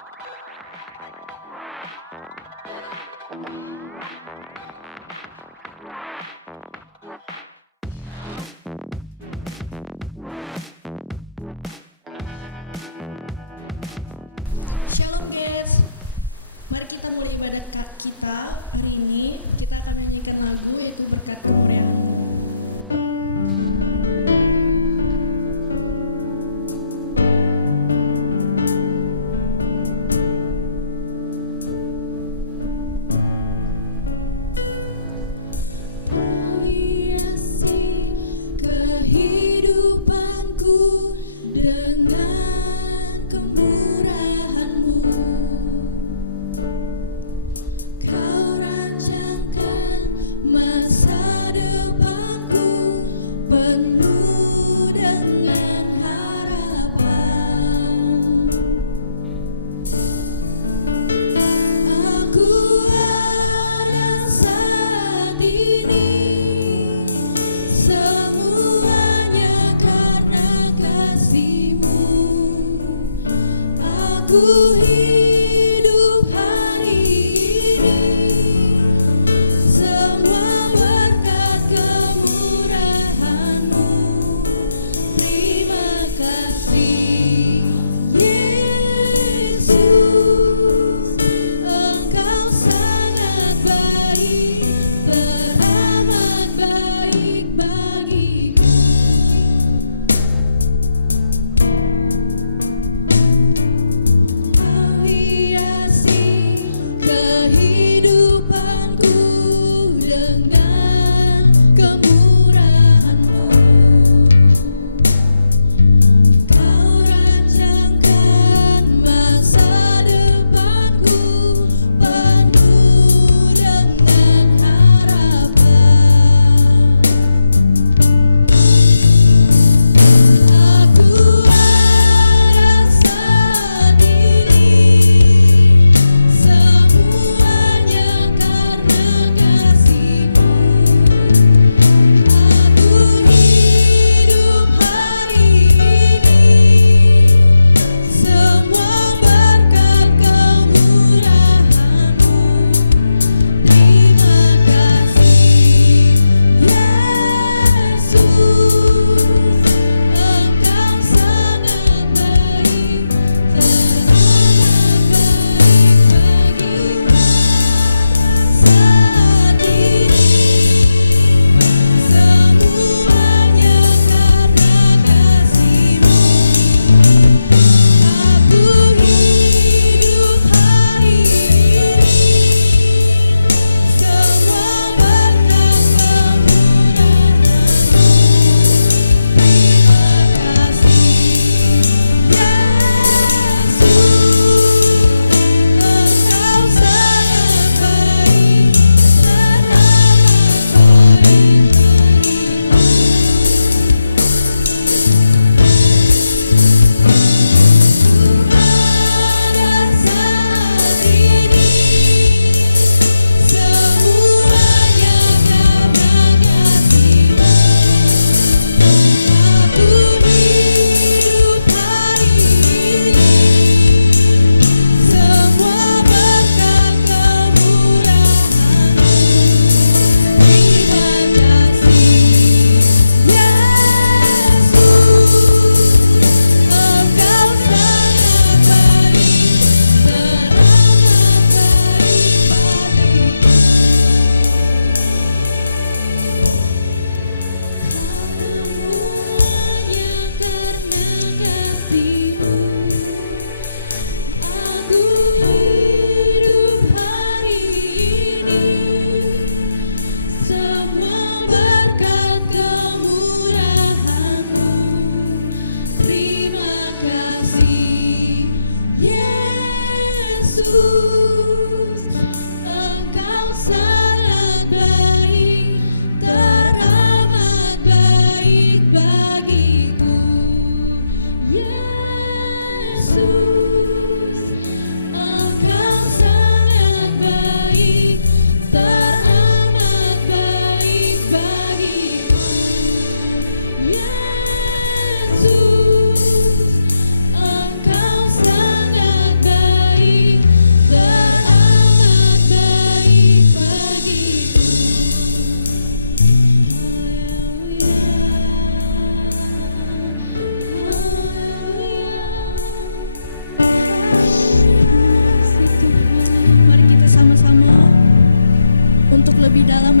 Shalom guys, mari kita mulai ibadat kita hari ini. Kita akan nyanyikan lagu yaitu Berkat Kemurahan.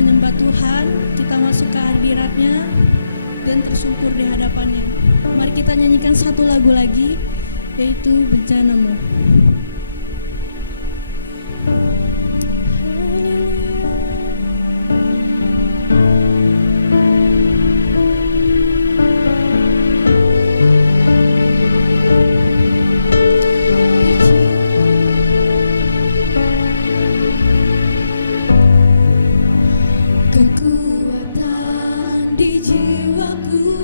menyembah Tuhan, kita masuk ke hadirat-Nya dan tersyukur di hadapan-Nya. Mari kita nyanyikan satu lagu lagi, yaitu Bejanamu. Kekuatan di jiwaku,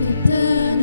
kata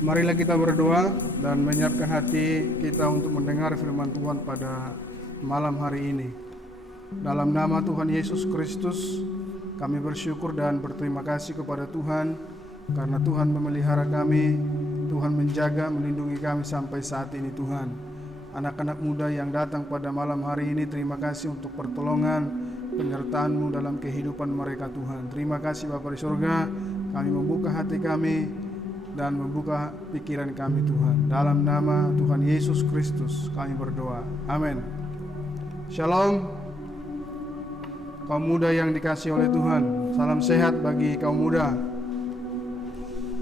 Marilah kita berdoa dan menyiapkan hati kita untuk mendengar firman Tuhan pada malam hari ini. Dalam nama Tuhan Yesus Kristus, kami bersyukur dan berterima kasih kepada Tuhan karena Tuhan memelihara kami, Tuhan menjaga, melindungi kami sampai saat ini Tuhan. Anak-anak muda yang datang pada malam hari ini, terima kasih untuk pertolongan, penyertaan-Mu dalam kehidupan mereka Tuhan. Terima kasih Bapa di surga, kami membuka hati kami dan membuka pikiran kami Tuhan. Dalam nama Tuhan Yesus Kristus kami berdoa, amin. Shalom kaum muda yang dikasihi oleh Tuhan. Salam sehat bagi kaum muda.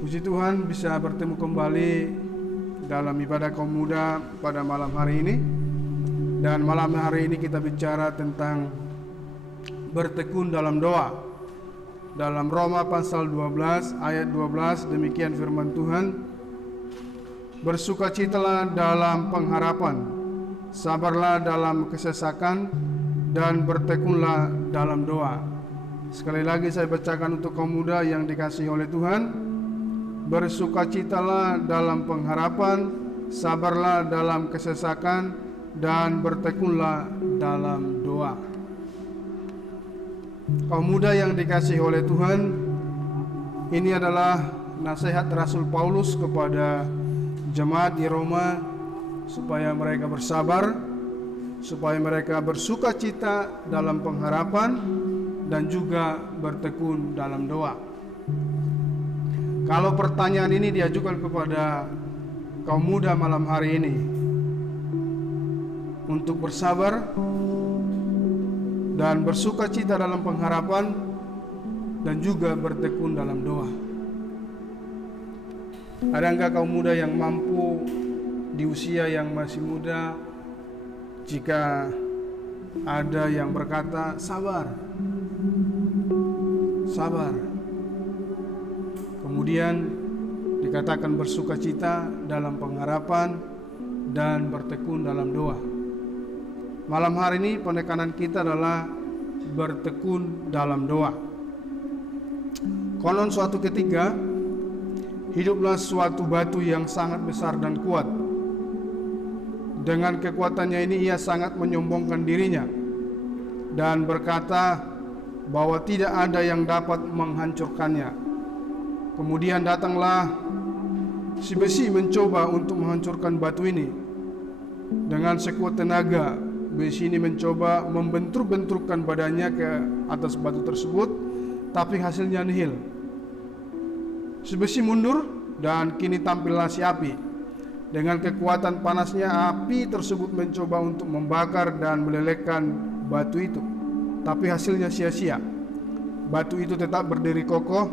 Puji Tuhan bisa bertemu kembali dalam ibadah kaum muda pada malam hari ini. Dan malam hari ini kita bicara tentang bertekun dalam doa. Dalam Roma pasal 12 ayat 12 demikian firman Tuhan, bersukacitalah dalam pengharapan, sabarlah dalam kesesakan, dan bertekunlah dalam doa. Sekali lagi saya bacakan untuk kaum muda yang dikasihi oleh Tuhan. Bersukacitalah dalam pengharapan, sabarlah dalam kesesakan, dan bertekunlah dalam doa. Kaum muda yang dikasihi oleh Tuhan, ini adalah nasihat Rasul Paulus kepada jemaat di Roma supaya mereka bersabar, supaya mereka bersukacita dalam pengharapan dan juga bertekun dalam doa. Kalau pertanyaan ini diajukan kepada kaum muda malam hari ini untuk bersabar dan bersukacita dalam pengharapan dan juga bertekun dalam doa, ada enggak kaum muda yang mampu di usia yang masih muda jika ada yang berkata sabar, sabar, kemudian dikatakan bersukacita dalam pengharapan dan bertekun dalam doa? Malam hari ini penekanan kita adalah bertekun dalam doa. Konon suatu ketika hiduplah suatu batu yang sangat besar dan kuat. Dengan kekuatannya ini ia sangat menyombongkan dirinya dan berkata bahwa tidak ada yang dapat menghancurkannya. Kemudian datanglah si besi mencoba untuk menghancurkan batu ini. Dengan sekuat tenaga besi ini mencoba membentur-benturkan badannya ke atas batu tersebut, tapi hasilnya nihil. Si besi mundur dan kini tampillah si api. Dengan kekuatan panasnya, api tersebut mencoba untuk membakar dan melelehkan batu itu, tapi hasilnya sia-sia. Batu itu tetap berdiri kokoh.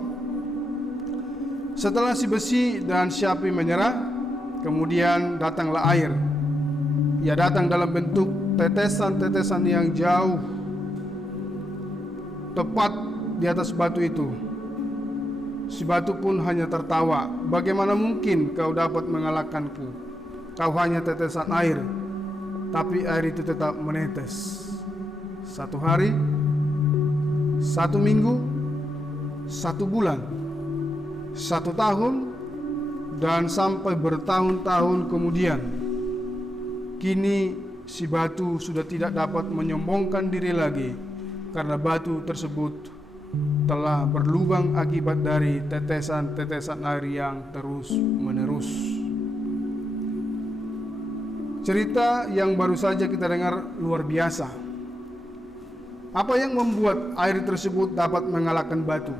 Setelah si besi dan si api menyerah, kemudian datanglah air. Ia datang dalam bentuk tetesan-tetesan yang jauh, tepat di atas batu itu. Si batu pun hanya tertawa. Bagaimana mungkin kau dapat mengalahkanku? Kau hanya tetesan air, tapi air itu tetap menetes. 1 hari, 1 minggu, 1 bulan, 1 tahun, dan sampai bertahun-tahun kemudian, kini si batu sudah tidak dapat menyombongkan diri lagi karena batu tersebut telah berlubang akibat dari tetesan-tetesan air yang terus-menerus. Cerita yang baru saja kita dengar luar biasa. Apa yang membuat air tersebut dapat mengalahkan batu?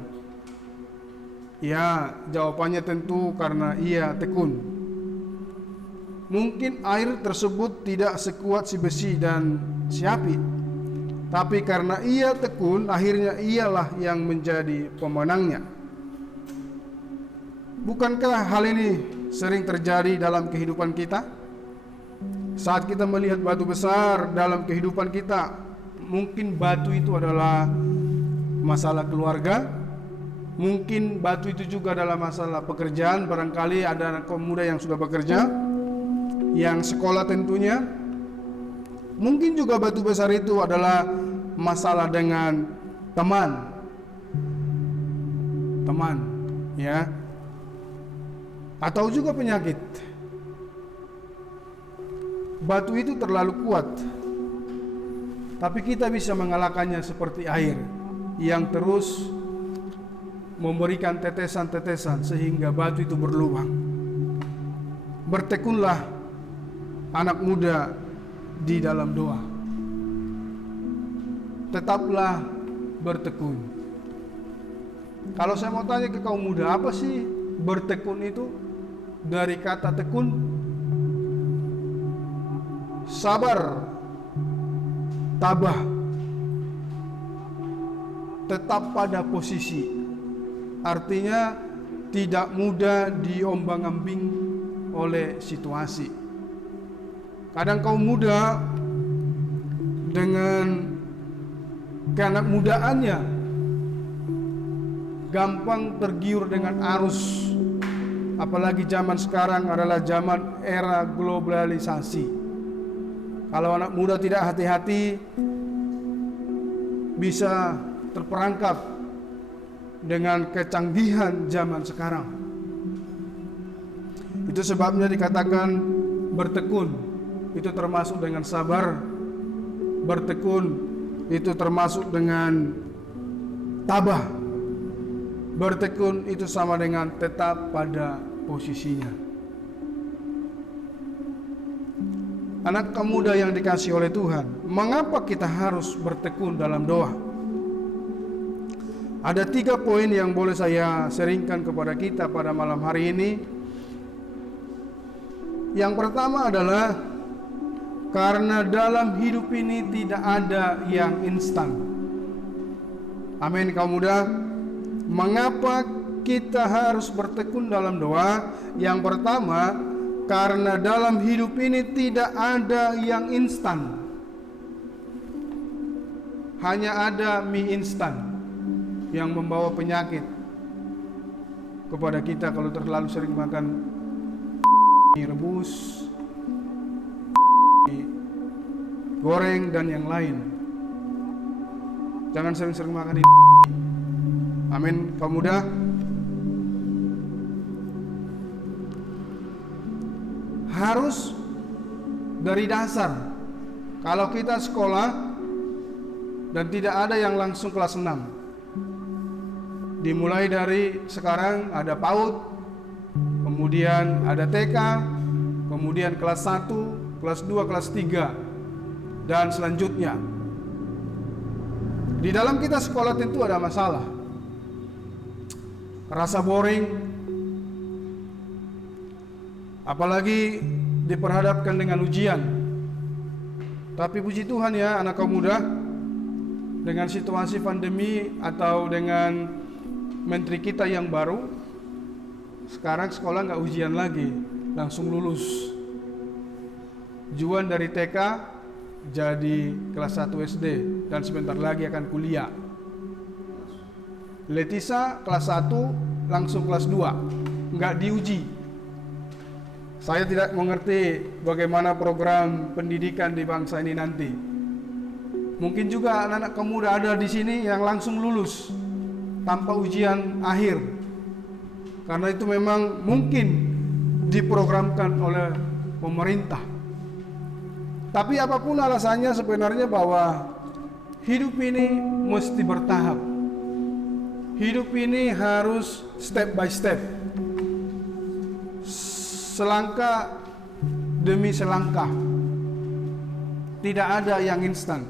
Ya, jawabannya tentu karena ia tekun. Mungkin air tersebut tidak sekuat si besi dan si api, tapi karena ia tekun, akhirnya ialah yang menjadi pemenangnya. Bukankah hal ini sering terjadi dalam kehidupan kita? Saat kita melihat batu besar dalam kehidupan kita, mungkin batu itu adalah masalah keluarga, mungkin batu itu juga adalah masalah pekerjaan. Barangkali ada anak kaum muda yang sudah bekerja, yang sekolah tentunya. Mungkin juga batu besar itu adalah masalah dengan teman, ya. atau juga penyakit. Batu itu terlalu kuat, tapi kita bisa mengalahkannya seperti air yang terus memberikan tetesan-tetesan sehingga batu itu berlubang. Bertekunlah anak muda di dalam doa. Tetaplah bertekun. Kalau saya mau tanya ke kaum muda, apa sih bertekun itu? Dari kata tekun, sabar, tabah, tetap pada posisi. Artinya tidak mudah diombang-ambing oleh situasi. Kadang kaum muda dengan keanak mudaannya gampang tergiur dengan arus. Apalagi zaman sekarang adalah zaman era globalisasi. Kalau anak muda tidak hati-hati, bisa terperangkap dengan kecanggihan zaman sekarang. Itu sebabnya dikatakan bertekun itu termasuk dengan sabar, bertekun itu termasuk dengan tabah, bertekun itu sama dengan tetap pada posisinya. Anak muda yang dikasihi oleh Tuhan, mengapa kita harus bertekun dalam doa? Ada 3 poin yang boleh saya sharingkan kepada kita pada malam hari ini. Yang pertama adalah karena dalam hidup ini tidak ada yang instan. Amin kaum muda. Mengapa kita harus bertekun dalam doa? Yang pertama, karena dalam hidup ini tidak ada yang instan. Hanya ada mie instan yang membawa penyakit kepada kita kalau terlalu sering makan mie rebus, mie goreng dan yang lain. Jangan sering-sering makan ini. Amin kaum muda. Harus dari dasar. Kalau kita sekolah dan tidak ada yang langsung kelas 6, dimulai dari sekarang ada PAUD, kemudian ada TK, kemudian kelas 1, kelas 2, kelas 3, dan selanjutnya. Di dalam kita sekolah tentu ada masalah, rasa boring, apalagi diperhadapkan dengan ujian. Tapi puji Tuhan ya anak kaum muda, dengan situasi pandemi atau dengan menteri kita yang baru, sekarang sekolah nggak ujian lagi, langsung lulus. Juan dari TK jadi kelas 1 SD dan sebentar lagi akan kuliah. Letisa kelas 1 langsung kelas 2, nggak diuji. Saya tidak mengerti bagaimana program pendidikan di bangsa ini nanti. Mungkin juga anak-anak kaum muda ada di sini yang langsung lulus tanpa ujian akhir. Karena itu memang mungkin diprogramkan oleh pemerintah. Tapi apapun alasannya sebenarnya bahwa hidup ini mesti bertahap. Hidup ini harus step by step. Selangkah demi selangkah. Tidak ada yang instan.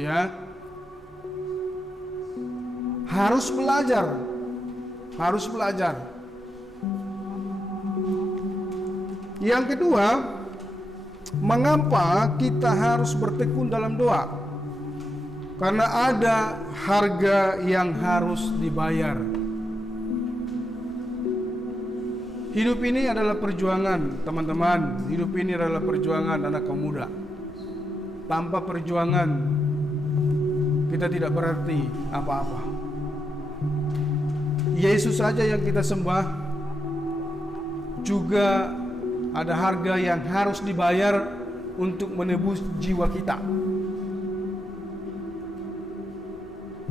Ya. Harus belajar. Harus belajar. Yang kedua, mengapa kita harus bertekun dalam doa? Karena ada harga yang harus dibayar. Hidup ini adalah perjuangan, teman-teman. Hidup ini adalah perjuangan anak kaum muda. Tanpa perjuangan, kita tidak berarti apa-apa. Yesus saja yang kita sembah juga ada harga yang harus dibayar untuk menebus jiwa kita.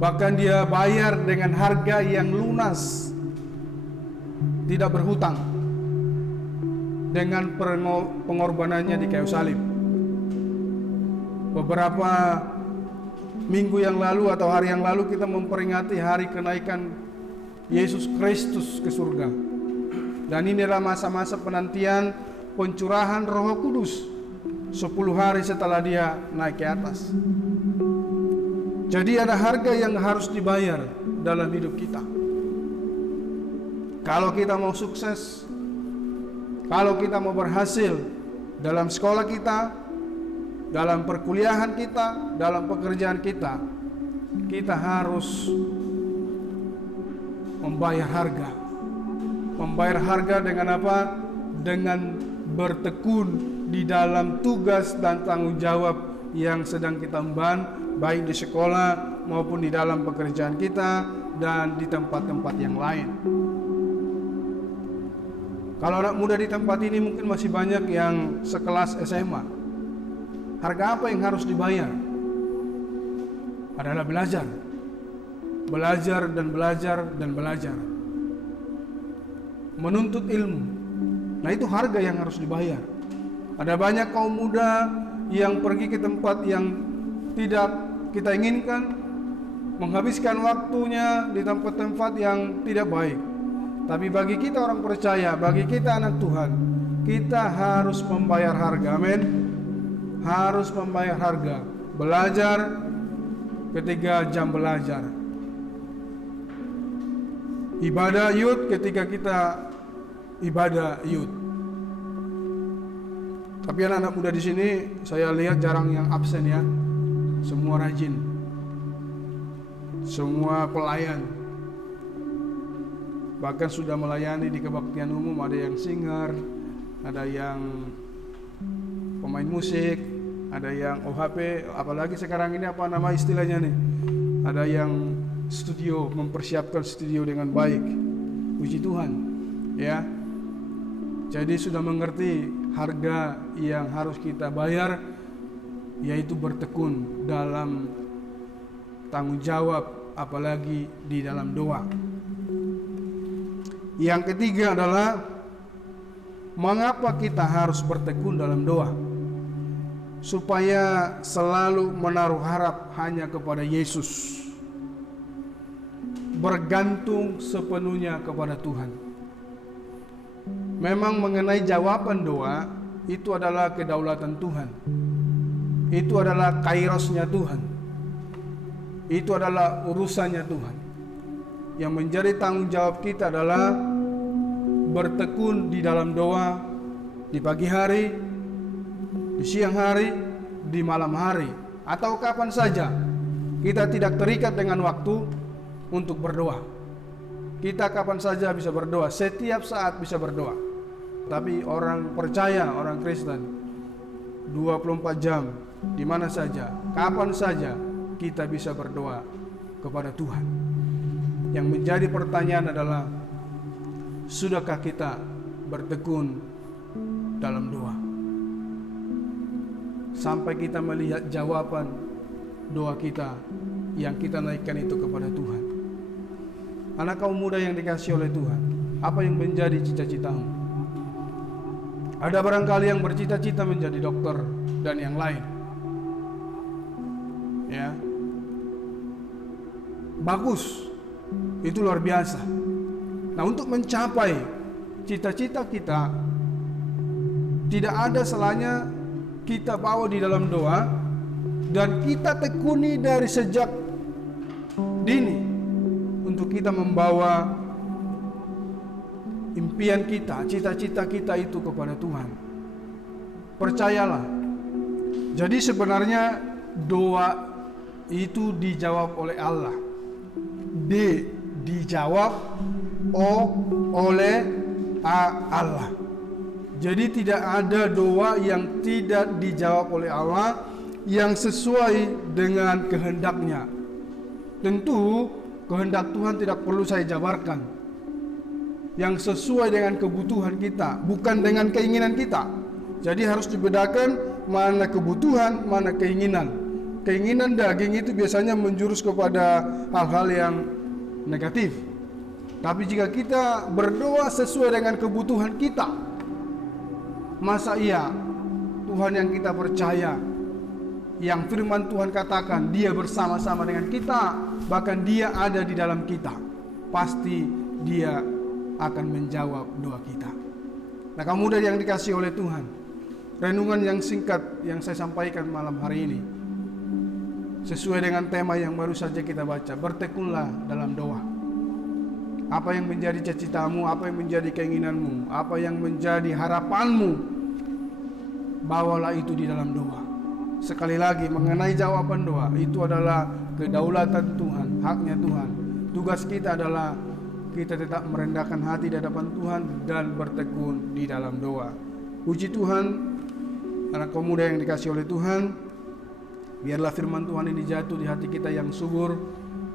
Bahkan dia bayar dengan harga yang lunas. tidak berhutang dengan pengorbanannya di kayu salib. Beberapa minggu yang lalu atau hari yang lalu kita memperingati hari kenaikan Yesus Kristus ke surga. Dan ini adalah masa-masa penantian pencurahan Roh Kudus 10 hari setelah dia naik ke atas. Jadi ada harga yang harus dibayar dalam hidup kita. Kalau kita mau sukses, kalau kita mau berhasil dalam sekolah kita, dalam perkuliahan kita, dalam pekerjaan kita, kita harus membayar harga. Membayar harga dengan apa? Dengan bertekun di dalam tugas dan tanggung jawab yang sedang kita emban, baik di sekolah maupun di dalam pekerjaan kita dan di tempat-tempat yang lain. Kalau anak muda di tempat ini mungkin masih banyak yang sekelas SMA. Harga apa yang harus dibayar? Adalah belajar. Belajar dan belajar dan belajar. Menuntut ilmu. Nah, itu harga yang harus dibayar. Ada banyak kaum muda yang pergi ke tempat yang tidak kita inginkan, menghabiskan waktunya di tempat-tempat yang tidak baik. Tapi bagi kita orang percaya, bagi kita anak Tuhan, kita harus membayar harga. Amin. Harus membayar harga. Belajar ketika jam belajar. Ibadah youth ketika kita ibadah youth. Tapi anak-anak muda di sini saya lihat jarang yang absen ya. Semua rajin. Semua pelayan. Bahkan sudah melayani di kebaktian umum, ada yang singer, ada yang pemain musik, ada yang OHP, apalagi sekarang ini apa nama istilahnya nih? Ada yang studio, mempersiapkan studio dengan baik. Puji Tuhan, ya. Jadi sudah mengerti harga yang harus kita bayar, yaitu bertekun dalam tanggung jawab, apalagi di dalam doa. Yang ketiga adalah mengapa kita harus bertekun dalam doa? Supaya selalu menaruh harap hanya kepada Yesus, bergantung sepenuhnya kepada Tuhan. Memang mengenai jawaban doa, itu adalah kedaulatan Tuhan. Itu adalah kairosnya Tuhan. Itu adalah urusannya Tuhan. Yang menjadi tanggung jawab kita adalah bertekun di dalam doa, di pagi hari, di siang hari, di malam hari, atau kapan saja. Kita tidak terikat dengan waktu untuk berdoa. Kita kapan saja bisa berdoa, setiap saat bisa berdoa. Tapi orang percaya, orang Kristen, 24 jam, di mana saja, kapan saja kita bisa berdoa kepada Tuhan. Yang menjadi pertanyaan adalah, sudahkah kita bertekun dalam doa? Sampai kita melihat jawaban doa kita yang kita naikkan itu kepada Tuhan. Anak kaum muda yang dikasihi oleh Tuhan, apa yang menjadi cita-citamu? Ada barangkali yang bercita-cita menjadi dokter dan yang lain. Ya. Bagus. Itu luar biasa. Nah, untuk mencapai cita-cita kita, tidak ada salahnya kita bawa di dalam doa dan kita tekuni dari sejak dini untuk kita membawa impian kita, cita-cita kita itu kepada Tuhan. Percayalah. Jadi sebenarnya doa itu dijawab oleh Allah. Dijawab oleh Allah. Jadi tidak ada doa yang tidak dijawab oleh Allah yang sesuai dengan kehendaknya. Tentu kehendak Tuhan tidak perlu saya jabarkan. Yang sesuai dengan kebutuhan kita, bukan dengan keinginan kita. Jadi harus dibedakan mana kebutuhan, mana keinginan. Keinginan daging itu biasanya menjurus kepada hal-hal yang negatif. Tapi jika kita berdoa sesuai dengan kebutuhan kita, masa iya Tuhan yang kita percaya, yang firman Tuhan katakan Dia bersama-sama dengan kita, bahkan Dia ada di dalam kita, pasti Dia akan menjawab doa kita. Nah, kamu muda yang dikasihi oleh Tuhan, renungan yang singkat yang saya sampaikan malam hari ini sesuai dengan tema yang baru saja kita baca. Bertekunlah dalam doa. Apa yang menjadi cita-citamu, apa yang menjadi keinginanmu, apa yang menjadi harapanmu, bawalah itu di dalam doa. Sekali lagi, mengenai jawaban doa, itu adalah kedaulatan Tuhan, haknya Tuhan. Tugas kita adalah kita tetap merendahkan hati di hadapan Tuhan dan bertekun di dalam doa. Puji Tuhan, anak pemuda yang dikasihi oleh Tuhan, biarlah firman Tuhan ini jatuh di hati kita yang subur,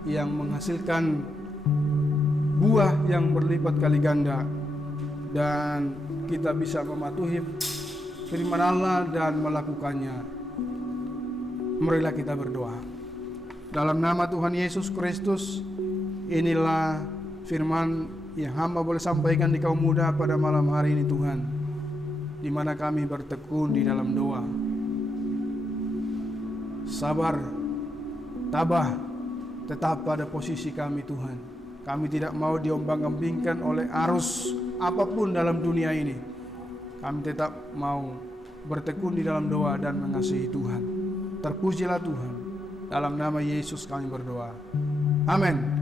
yang menghasilkan buah yang berlipat kali ganda, dan kita bisa mematuhi firman Allah dan melakukannya. Marilah kita berdoa. Dalam nama Tuhan Yesus Kristus, inilah firman yang hamba boleh sampaikan di kaum muda pada malam hari ini Tuhan, di mana kami bertekun di dalam doa. Sabar, tabah, tetap pada posisi kami Tuhan. Kami tidak mau diombang-ambingkan oleh arus apapun dalam dunia ini. Kami tetap mau bertekun di dalam doa dan mengasihi Tuhan. Terpujilah Tuhan. Dalam nama Yesus kami berdoa. Amin.